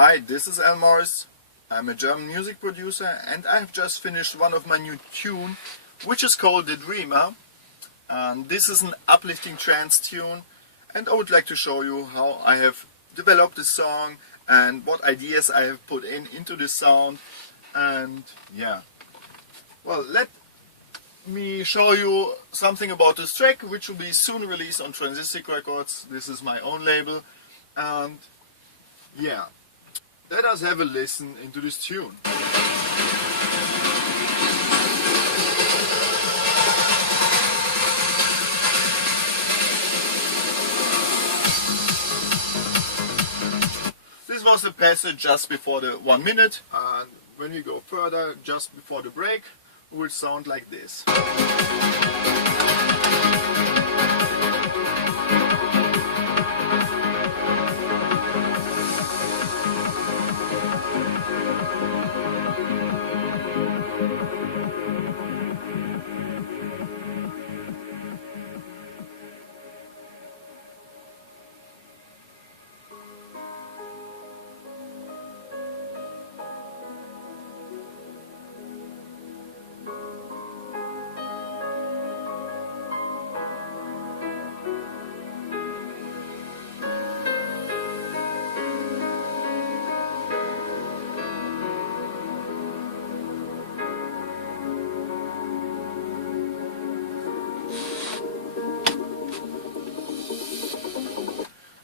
Hi, this is Elmars. I'm a German music producer and I have just finished one of my new tune, which is called The Dreamer. And this is an uplifting trance tune, and I would like to show you how I have developed this song and what ideas I have put into this sound. And yeah, well, let me show you something about this track, which will be soon released on Transistic Records. This is my own label, and yeah, let us have a listen into this tune. This was the passage just before the 1 minute, and when we go further, just before the break, it will sound like this.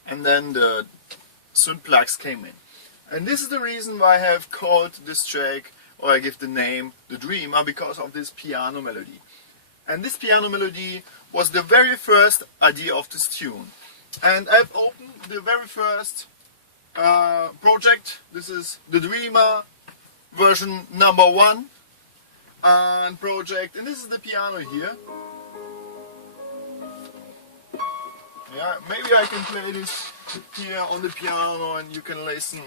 And then the synth plugs came in. And this is the reason why I have called this track, or I give the name, The Dreamer, because of this piano melody. And this piano melody was the very first idea of this tune. And I've opened the very first project. This is The Dreamer version number 1 and project, and this is the piano here. Yeah, maybe I can play this here on the piano and you can listen.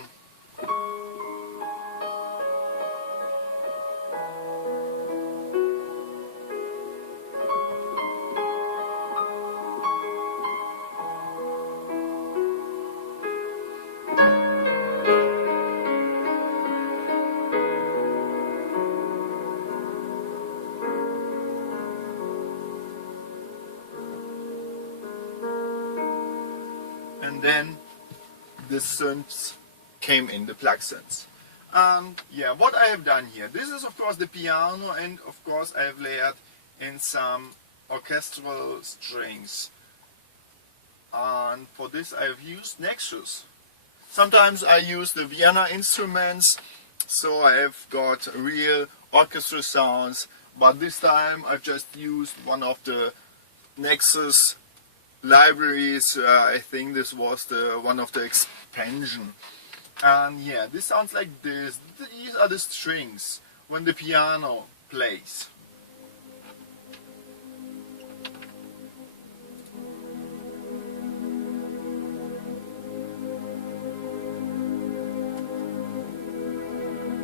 And then the synths came in, the plug synths. Yeah, what I have done here, this is of course the piano, and of course I have layered in some orchestral strings. And for this I have used Nexus. Sometimes I use the Vienna instruments, so I have got real orchestral sounds, but this time I've just used one of the Nexus libraries. I think this was one of the expansion. And yeah, this sounds like this. These are the strings when the piano plays.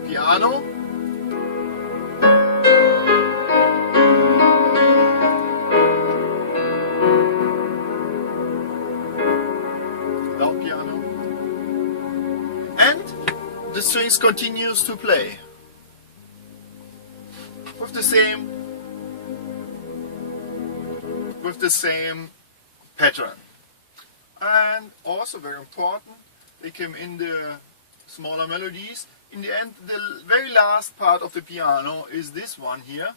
Piano. The strings continues to play with the same pattern. And also very important, they came in the smaller melodies. In the end, the very last part of the piano is this one here.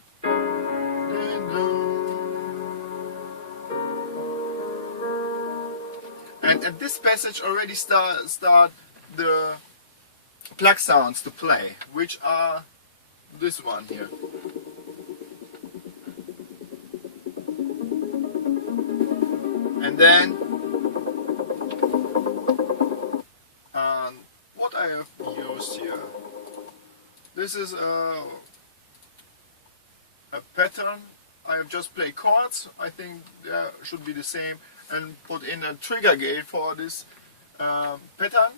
And at this passage already start the plug sounds to play, which are this one here. And then what I have used here, this is a pattern. I have just played chords, I think there should be the same, and put in a trigger gate for this pattern.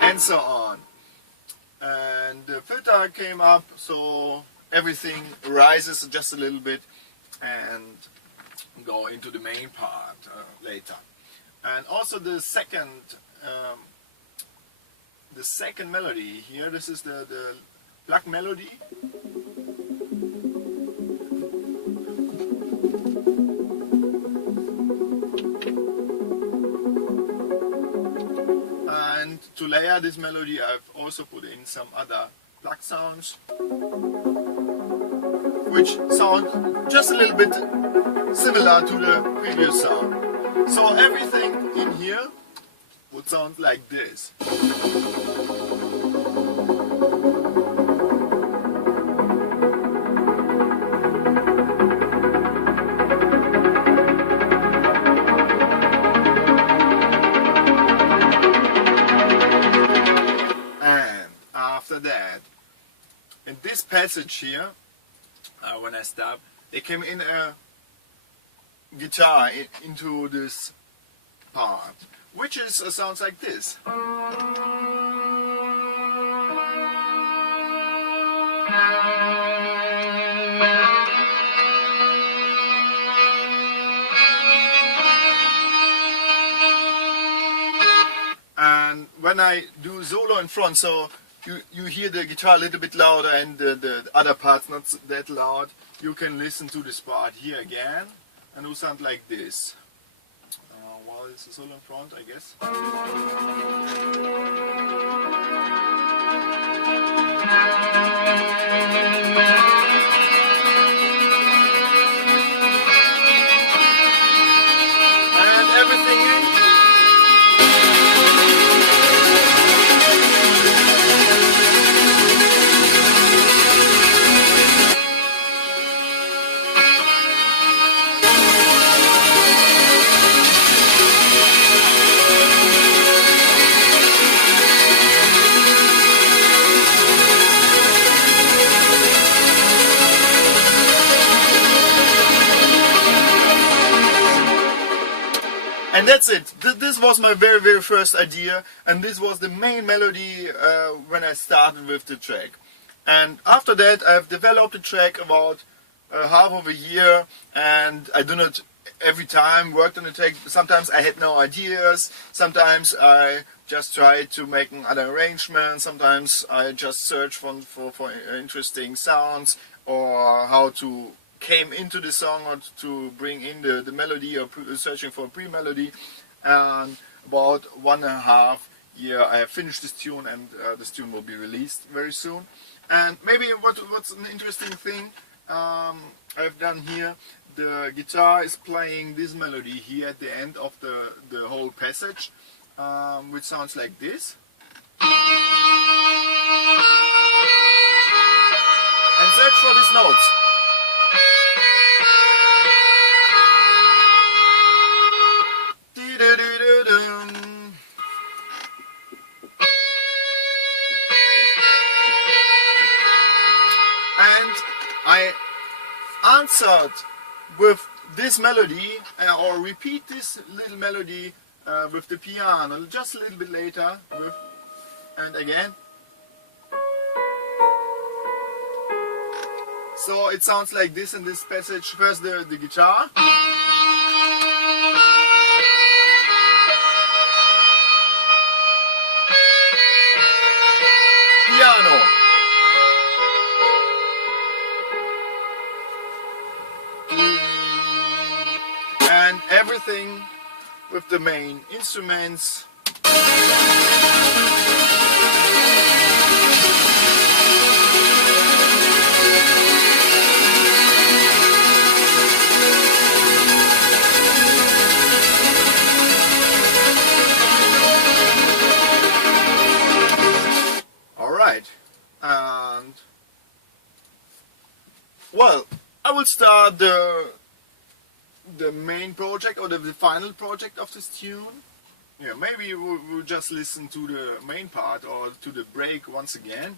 And so on. guitar came up, so everything rises just a little bit and go into the main part later. And also the second melody here, this is the pluck melody. And to layer this melody, I've also put in some other pluck sounds, which sound just a little bit similar to the previous sound. So everything in here would sound like this. After that, in this passage here, when I stop, they came in a guitar into this part, which is sounds like this. And when I do solo in front, so you hear the guitar a little bit louder and the other parts not that loud, you can listen to this part here again and it will sound like this. Well, it's a solo in front, I guess. And everything in. And that's it. This was my very first idea, and this was the main melody when I started with the track. And after that I've developed the track about half of a year, and I do not every time worked on the track. Sometimes I had no ideas, sometimes I just tried to make another arrangement, sometimes I just search for interesting sounds or how to came into the song or to bring in the melody or searching for a pre-melody. And about 1.5 years I have finished this tune, and this tune will be released very soon. And maybe what's an interesting thing I've done here, the guitar is playing this melody here at the end of the whole passage, which sounds like this. And search for these notes. And I answered with this melody, or repeat this little melody with the piano just a little bit later, and again. So it sounds like this in this passage. First the guitar. Piano. And everything with the main instruments. Alright, and well, I will start the main project, or the final project of this tune. Yeah, maybe we'll just listen to the main part or to the break once again.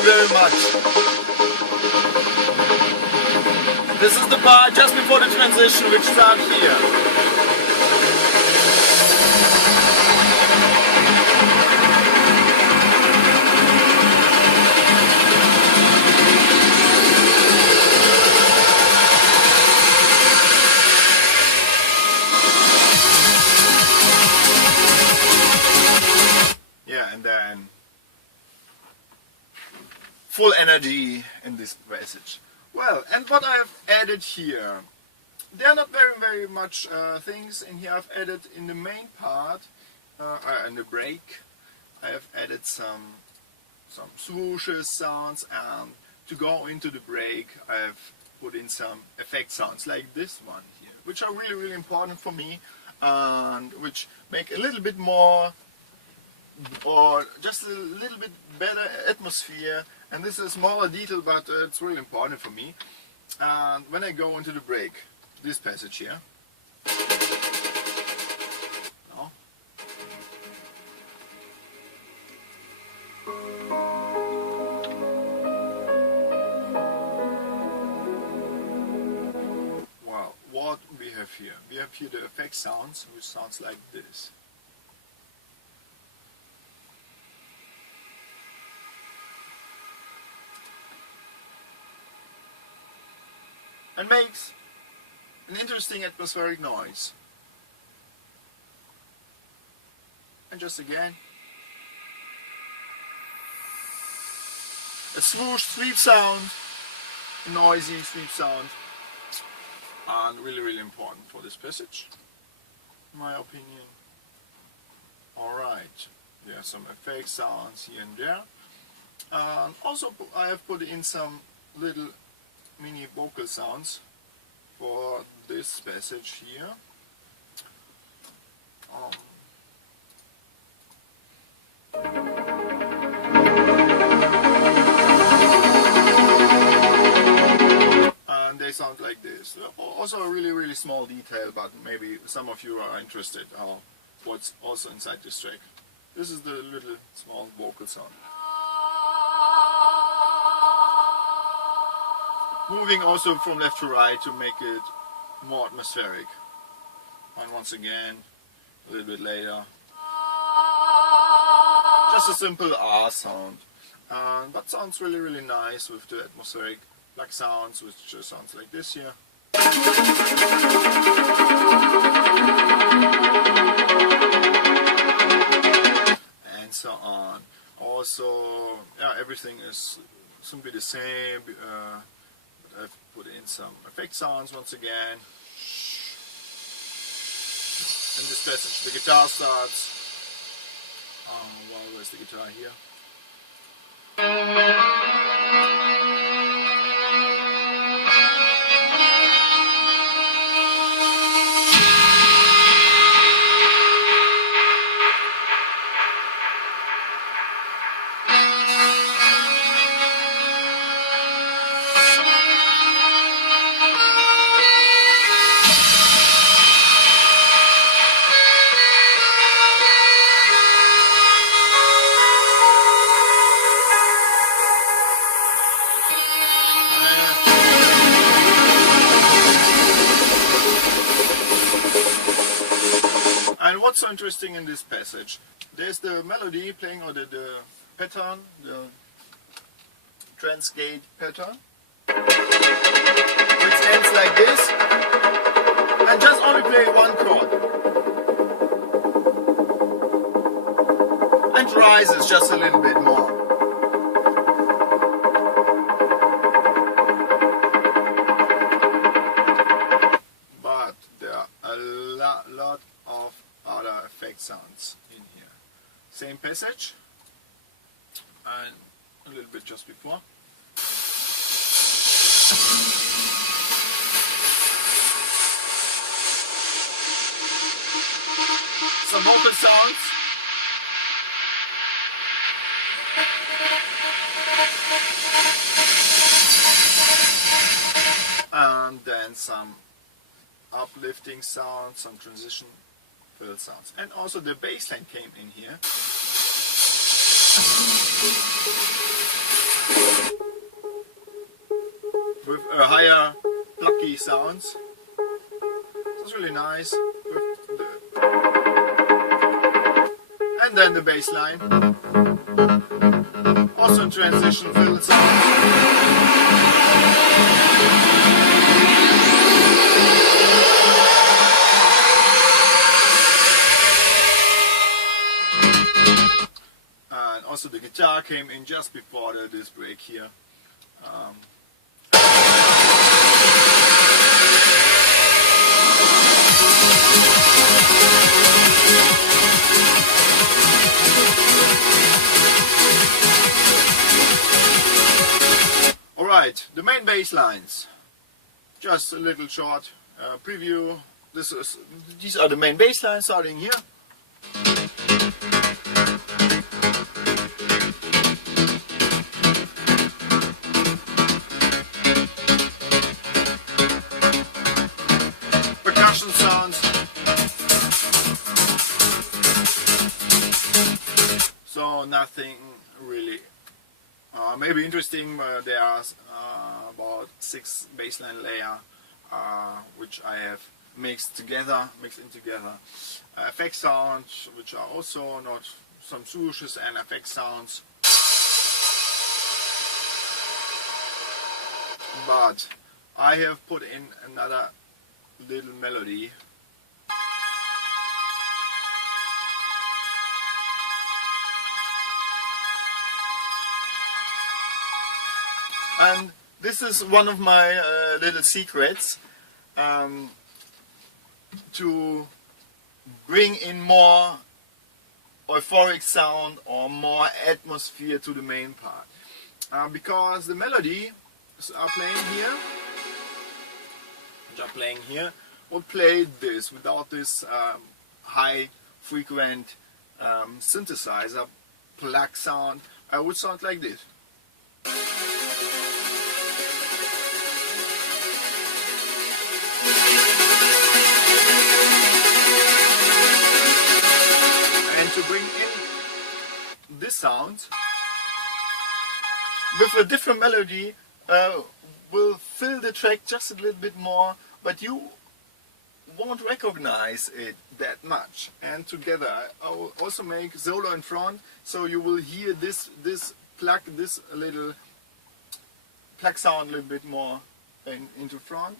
very, very much. This is the part just before the transition, which starts here. Yeah, and then full energy in this passage. Well, and what I have added here, there are not very much things in here. I've added in the main part, in the break, I have added some swooshes, sounds, and to go into the break, I have put in some effect sounds like this one here, which are really important for me, and which make a little bit more, or just a little bit better atmosphere. And this is a smaller detail, but it's really important for me. And when I go into the break, this passage here, no. Well, what we have here? We have here the effect sounds, which sounds like this. And makes an interesting atmospheric noise. And just again, a swoosh sweep sound, a noisy sweep sound, and really important for this passage, in my opinion. Alright, there are some effect sounds here and there. And also I have put in some little mini vocal sounds for this passage here. And they sound like this. Also a really small detail, but maybe some of you are interested what's also inside this track. This is the little small vocal sound. Moving also from left to right to make it more atmospheric. And once again, a little bit later, just a simple R sound. But sounds really nice with the atmospheric black sounds, which just sounds like this here. And so on. Also, yeah, everything is simply the same. I've put in some effect sounds once again. In this passage the guitar starts. Well, where's the guitar here? And what's so interesting in this passage, there's the melody playing, or the pattern, the trans-gate pattern, which ends like this, and just only play one chord, and rises just a little bit more. But there are a lot of other effect sounds in here. Same passage, and a little bit just before. Some vocal sounds. And then some uplifting sounds, some transition fill sounds. And also the bass line came in here. with a higher plucky sounds. It's really nice. And then the bass line. Also in transition fill sound. And also the guitar came in just before this break here. Alright, the main bass lines. Just a little short preview. These are the main bass lines starting here. Percussion sounds. So nothing really maybe interesting. There are about 6 bassline layers which I have mixed in together. Effect sounds which are also not some swooshes and effect sounds. But I have put in another little melody. And this is one of my little secrets to bring in more euphoric sound or more atmosphere to the main part. Because the melody are playing here, would play this without this high frequent synthesizer plug sound. I would sound like this. And to bring in this sound with a different melody will fill the track just a little bit more, but you won't recognize it that much. And together I will also make solo in front, so you will hear this little plug sound a little bit more into front.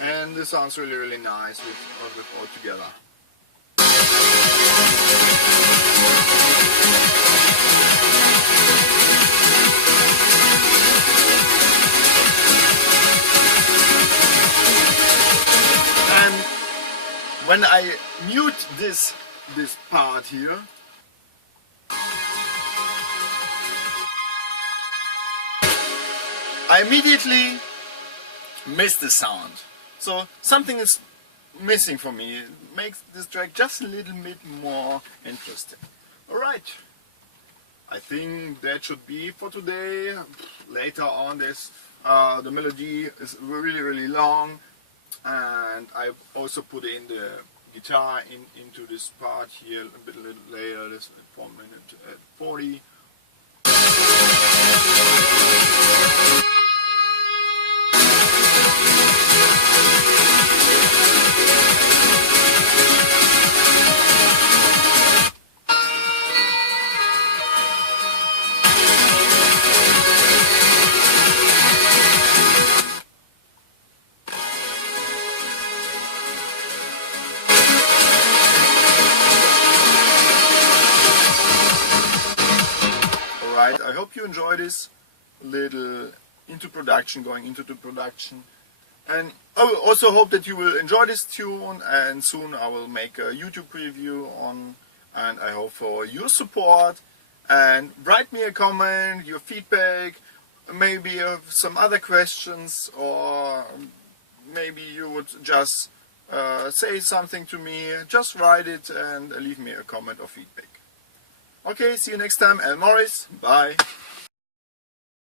And this sounds really nice with all together. And when I mute this part here, I immediately miss the sound. So something is missing for me. It makes this track just a little bit more interesting. Alright, I think that should be for today. Later on the melody is really long, and I also put in the guitar into this part here a little later, this 1 minute 40. I hope you enjoy this little going into the production, and I will also hope that you will enjoy this tune, and soon I will make a YouTube preview on, and I hope for your support, and write me a comment, your feedback, maybe you have some other questions, or maybe you would just say something to me. Just write it and leave me a comment or feedback. Okay, see you next time. Al Morris. Bye.